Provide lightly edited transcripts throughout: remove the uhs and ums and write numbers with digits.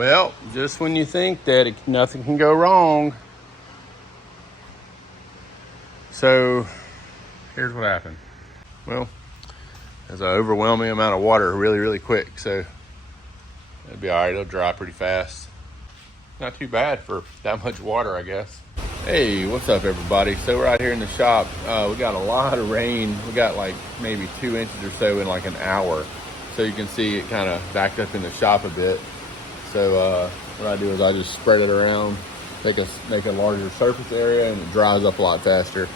Well, just when you think that nothing can go wrong. So here's what happened. Well, there's an overwhelming amount of water really quick. So it'll be all right. It'll dry pretty fast. Not too bad for that much water, I guess. Hey, what's up everybody? So we're out here in the shop. We got a lot of rain. We got like maybe 2 inches or so in like an hour. So you can see it kind of backed up in the shop a bit. So what I do is I just spread it around, make a larger surface area, and it dries up a lot faster.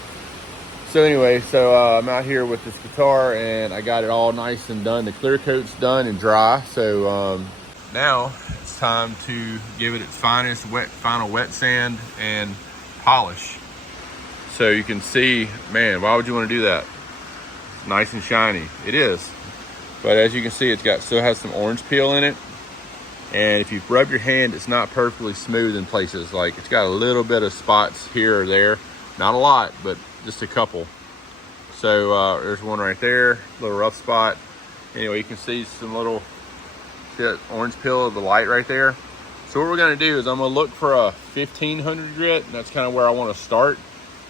So anyway, I'm out here with this guitar and I got it all nice and done. The clear coat's done and dry. So now it's time to give it its final wet sand and polish. So you can see, man, why would you want to do that? It's nice and shiny. It is. But as you can see, still has some orange peel in it. And if you rub your hand, it's not perfectly smooth in places. Like it's got a little bit of spots here or there. Not a lot, but just a couple. So there's one right there, little rough spot. Anyway, you can see some little orange peel of the light right there. So what we're gonna do is I'm gonna look for a 1500 grit, and that's kind of where I wanna start.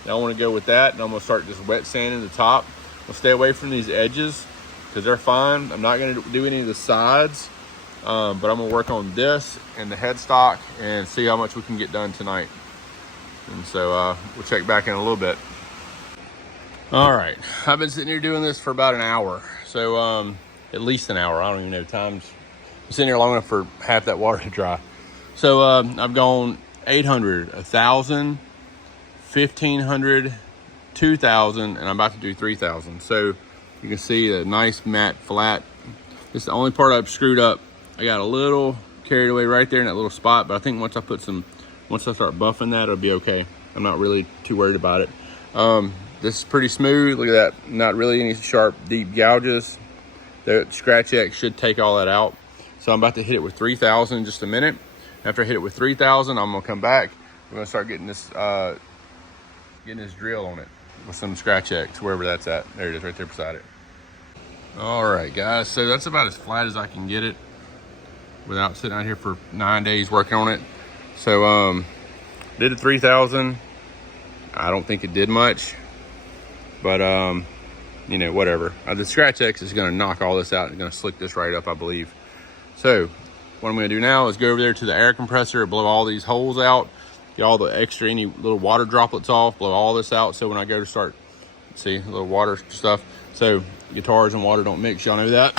And I wanna go with that, and I'm gonna start just wet sanding the top. I'll stay away from these edges because they're fine. I'm not gonna do any of the sides. But I'm gonna work on this and the headstock and see how much we can get done tonight. And so we'll check back in a little bit. All right, I've been sitting here doing this for about an hour. So at least an hour, I don't even know times. I'm sitting here long enough for half that water to dry. So I've gone 800, 1,000, 1,500, 2,000, and I'm about to do 3,000. So you can see the nice matte flat. This is the only part I've screwed up. I got a little carried away right there in that little spot, but I think once I start buffing that, it'll be okay. I'm not really too worried about it. This is pretty smooth. Look at that. Not really any sharp, deep gouges. The Scratch X should take all that out. So I'm about to hit it with 3,000 in just a minute. After I hit it with 3,000, I'm gonna come back. We're gonna start getting this drill on it with some Scratch X, wherever that's at. There it is, right there beside it. All right, guys. So that's about as flat as I can get it without sitting out here for 9 days working on it. So did a 3,000. I don't think it did much, but you know, whatever. The Scratch X is gonna knock all this out and gonna slick this right up, I believe. So what I'm gonna do now is go over there to the air compressor, blow all these holes out, get all the extra, any little water droplets off, blow all this out. So when I go to start, see, a little water stuff. So guitars and water don't mix, y'all know that.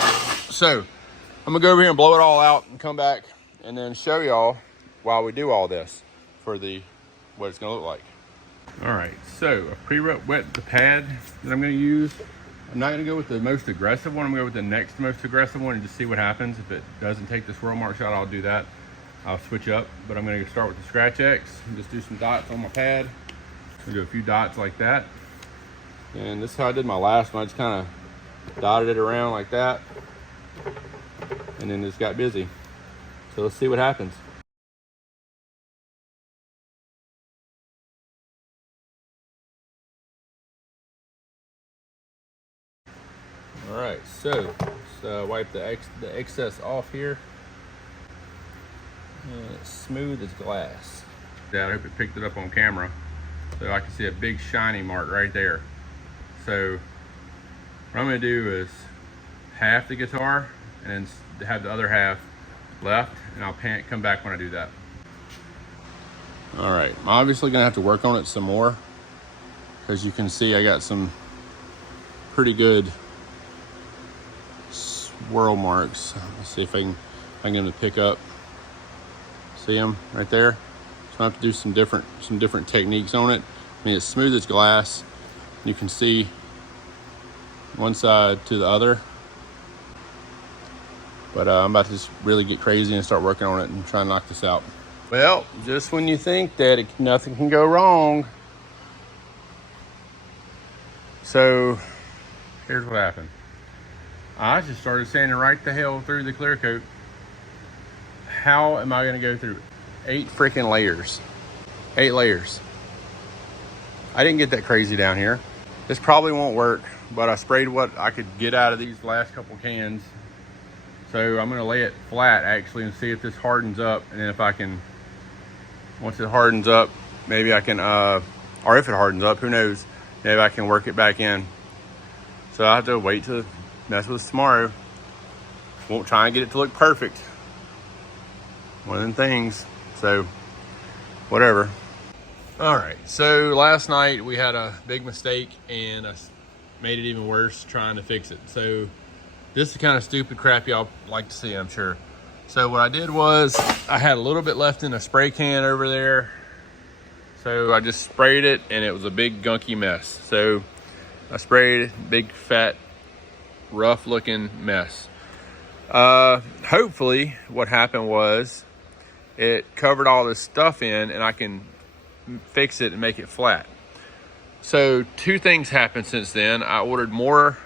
So I'm gonna go over here and blow it all out and come back and then show y'all while we do all this for what it's gonna look like. All right, so I pre-wet the pad that I'm gonna use. I'm not gonna go with the most aggressive one. I'm gonna go with the next most aggressive one and just see what happens. If it doesn't take the swirl mark shot, I'll do that. I'll switch up, but I'm gonna start with the Scratch X and just do some dots on my pad. I'm gonna do a few dots like that. And this is how I did my last one. I just kind of dotted it around like that. And then just got busy. So let's see what happens. All right, so let's wipe the excess off here. And it's smooth as glass. I hope it picked it up on camera. So I can see a big shiny mark right there. So what I'm gonna do is half the guitar and then have the other half left, and I'll come back when I do that. All right, I'm obviously gonna have to work on it some more. As you can see, I got some pretty good swirl marks. Let's see if I can get them to pick up. See them right there? So I have to do some different techniques on it. I mean, it's smooth as glass. You can see one side to the other. But I'm about to just really get crazy and start working on it and try and knock this out. Well, just when you think that nothing can go wrong. So here's what happened. I just started sanding right the hell through the clear coat. How am I gonna go through 8 freaking layers? 8 layers. I didn't get that crazy down here. This probably won't work, but I sprayed what I could get out of these last couple cans. So I'm gonna lay it flat actually and see if this hardens up, and then if I can, once it hardens up, maybe I can, or if it hardens up, who knows, maybe I can work it back in. So I have to wait to mess with this tomorrow. Won't try and get it to look perfect. One of them things, so whatever. All right, so last night we had a big mistake and I made it even worse trying to fix it. So this is the kind of stupid crap y'all like to see, I'm sure. So what I did was I had a little bit left in a spray can over there. So I just sprayed it and it was a big gunky mess. So I sprayed big fat rough looking mess. Hopefully what happened was it covered all this stuff in and I can fix it and make it flat. So two things happened since then. I ordered more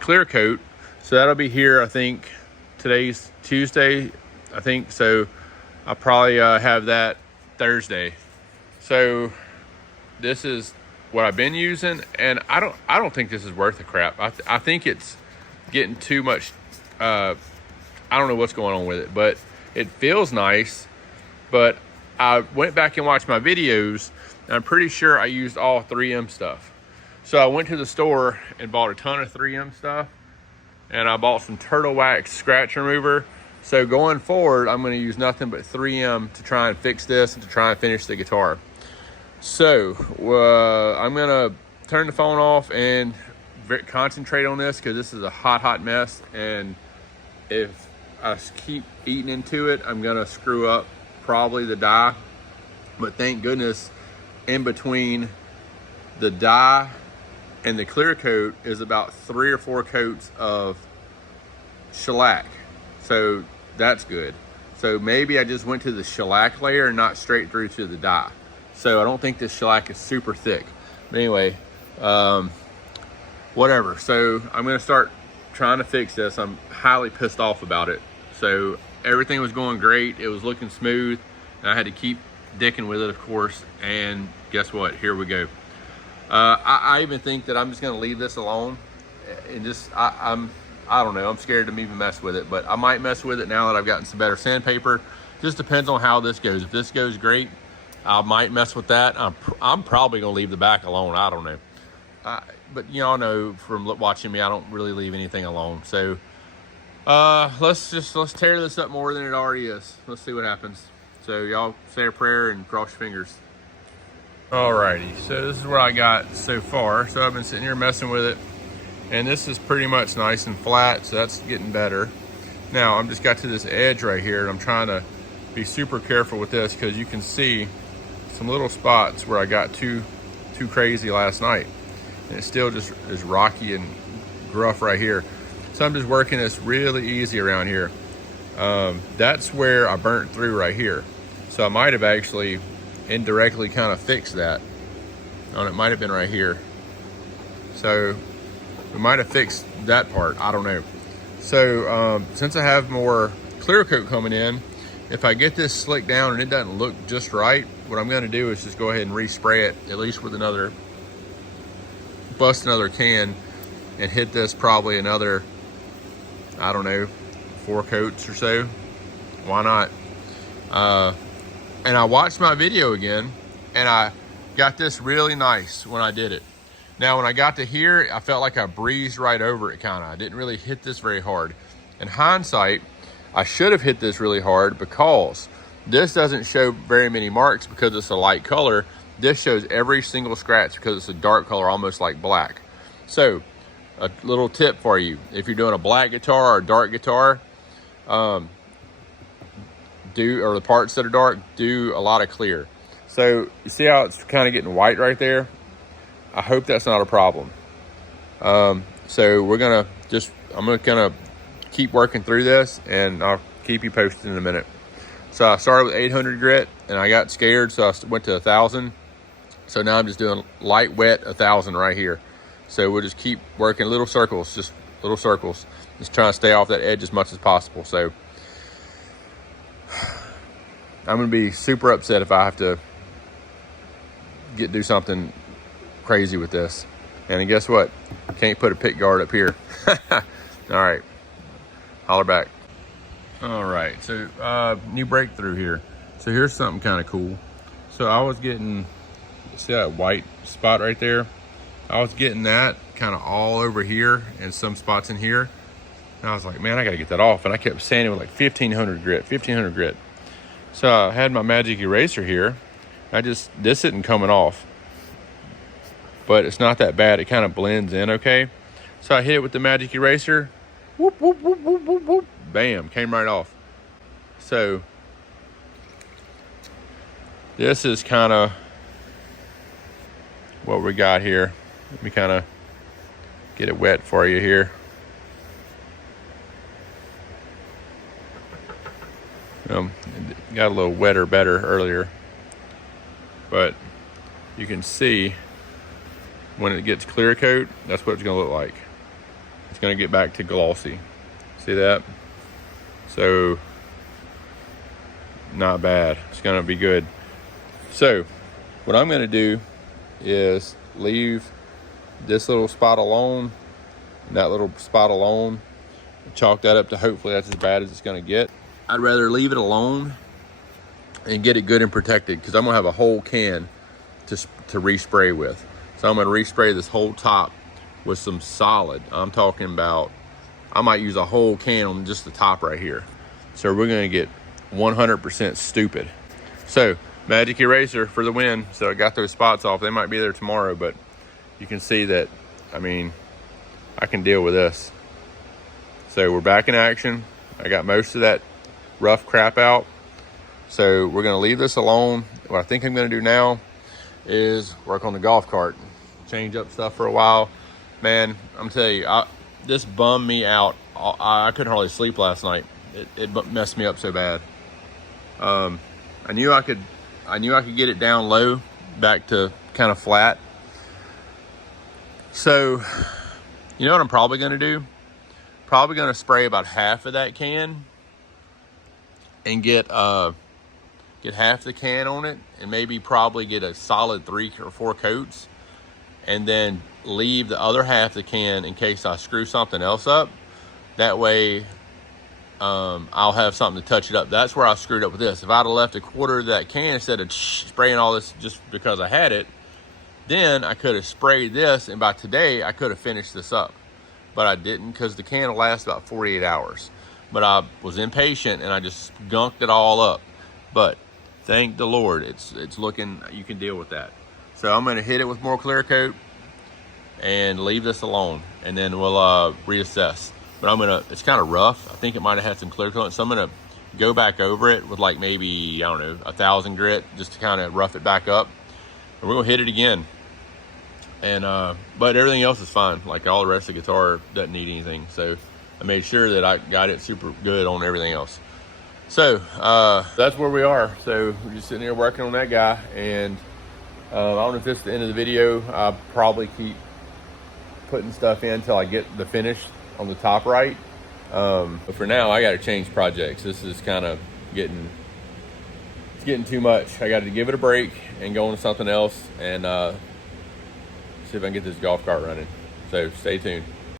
clear coat, so that'll be here. I think today's Tuesday, I think, so I'll probably have that Thursday. So this is what I've been using, and I don't think this is worth the crap. I think it's getting too much. I don't know what's going on with it, but it feels nice. But I went back and watched my videos, and I'm pretty sure I used all 3M stuff. So I went to the store and bought a ton of 3M stuff, and I bought some Turtle Wax scratch remover. So going forward, I'm going to use nothing but 3M to try and fix this and to try and finish the guitar. So I'm going to turn the phone off and concentrate on this, because this is a hot mess, and if I keep eating into it, I'm going to screw up probably the dye. But thank goodness in between the dye and the clear coat is about 3 or 4 coats of shellac, so that's good. So maybe I just went to the shellac layer and not straight through to the dye. So I don't think this shellac is super thick, but anyway, whatever. So I'm gonna start trying to fix this. I'm highly pissed off about it. So everything was going great, it was looking smooth, and I had to keep dicking with it, of course, and guess what, here we go. I even think that I'm just gonna leave this alone and just, I don't know, I'm scared to even mess with it, but I might mess with it now that I've gotten some better sandpaper. Just depends on how this goes. If this goes great, I might mess with that. I'm probably gonna leave the back alone, I don't know. But y'all know from watching me, I don't really leave anything alone. So let's tear this up more than it already is. Let's see what happens. So y'all say a prayer and cross your fingers. Alrighty, so this is what I got so far. So I've been sitting here messing with it, and this is pretty much nice and flat, so that's getting better. Now I'm just got to this edge right here, and I'm trying to be super careful with this, because you can see some little spots where I got too crazy last night, and it still just is rocky and gruff right here. So I'm just working this really easy around here. That's where I burnt through right here. So I might have actually indirectly kind of fixed that. And it might have been right here. So we might have fixed that part, I don't know. So since I have more clear coat coming in, if I get this slicked down and it doesn't look just right, what I'm gonna do is just go ahead and respray it, at least with bust another can and hit this probably another, I don't know, 4 coats or so. Why not? And I watched my video again, and I got this really nice when I did it. Now, when I got to here, I felt like I breezed right over it, kind of. I didn't really hit this very hard. In hindsight, I should have hit this really hard, because this doesn't show very many marks because it's a light color. This shows every single scratch because it's a dark color, almost like black. So, a little tip for you. If you're doing a black guitar or a dark guitar, or the parts that are dark, do a lot of clear. So you see how it's kind of getting white right there? I hope that's not a problem. So we're gonna I'm gonna keep working through this, and I'll keep you posted in a minute. So I started with 800 grit, and I got scared, so I went to 1,000. So now I'm just doing light wet 1,000 right here. So we'll just keep working little circles, just trying to stay off that edge as much as possible. So I'm gonna be super upset if I have to do something crazy with this. And guess what? Can't put a pick guard up here. All right, Holler back. All right, so new breakthrough here. So here's something kind of cool. So I was getting, see that white spot right there? I was getting that kind of all over here and some spots in here. And I was like, man, I gotta get that off. And I kept sanding with like 1500 grit, 1500 grit. So I had my magic eraser here. This isn't coming off, but it's not that bad. It kind of blends in okay. So I hit it with the magic eraser. Whoop, whoop, whoop, whoop, whoop, whoop. Bam, came right off. So this is kind of what we got here. Let me kind of get it wet for you here. It got a little wetter better earlier, but you can see when it gets clear coat, that's what it's going to look like. It's going to get back to glossy. See that? So not bad. It's going to be good. So what I'm going to do is leave this little spot alone and that little spot alone. Chalk that up to hopefully that's as bad as it's going to get. I'd rather leave it alone and get it good and protected, because I'm going to have a whole can to respray with. So I'm going to respray this whole top with some solid. I'm talking about, I might use a whole can on just the top right here. So we're going to get 100% stupid. So magic eraser for the win. So I got those spots off. They might be there tomorrow, but you can see that, I mean, I can deal with this. So we're back in action. I got most of that rough crap out. So we're going to leave this alone. What I think I'm going to do now is work on the golf cart, change up stuff for a while. Man, I'm telling you, this bummed me out. I couldn't hardly sleep last night. It messed me up so bad. I knew I could get it down low, back to kind of flat. So, you know what I'm probably going to do? Probably going to spray about half of that can and get half the can on it, and maybe probably get a solid 3 or 4 coats, and then leave the other half of the can in case I screw something else up. That way I'll have something to touch it up. That's where I screwed up with this. If I'd have left a quarter of that can instead of spraying all this just because I had it, then I could have sprayed this, and by today I could have finished this up. But I didn't, because the can will last about 48 hours. But I was impatient and I just gunked it all up. But thank the Lord, it's looking, you can deal with that. So I'm going to hit it with more clear coat and leave this alone, and then we'll reassess. But it's kind of rough. I think it might have had some clear coat, so I'm going to go back over it with like maybe, I don't know, 1,000 grit, just to kind of rough it back up. And we're going to hit it again. And but everything else is fine. Like all the rest of the guitar doesn't need anything. So I made sure that I got it super good on everything else. So that's where we are. So we're just sitting here working on that guy. And I don't know if this is the end of the video. I'll probably keep putting stuff in until I get the finish on the top right. But for now, I got to change projects. This is kind of getting too much. I got to give it a break and go on to something else, and see if I can get this golf cart running. So stay tuned.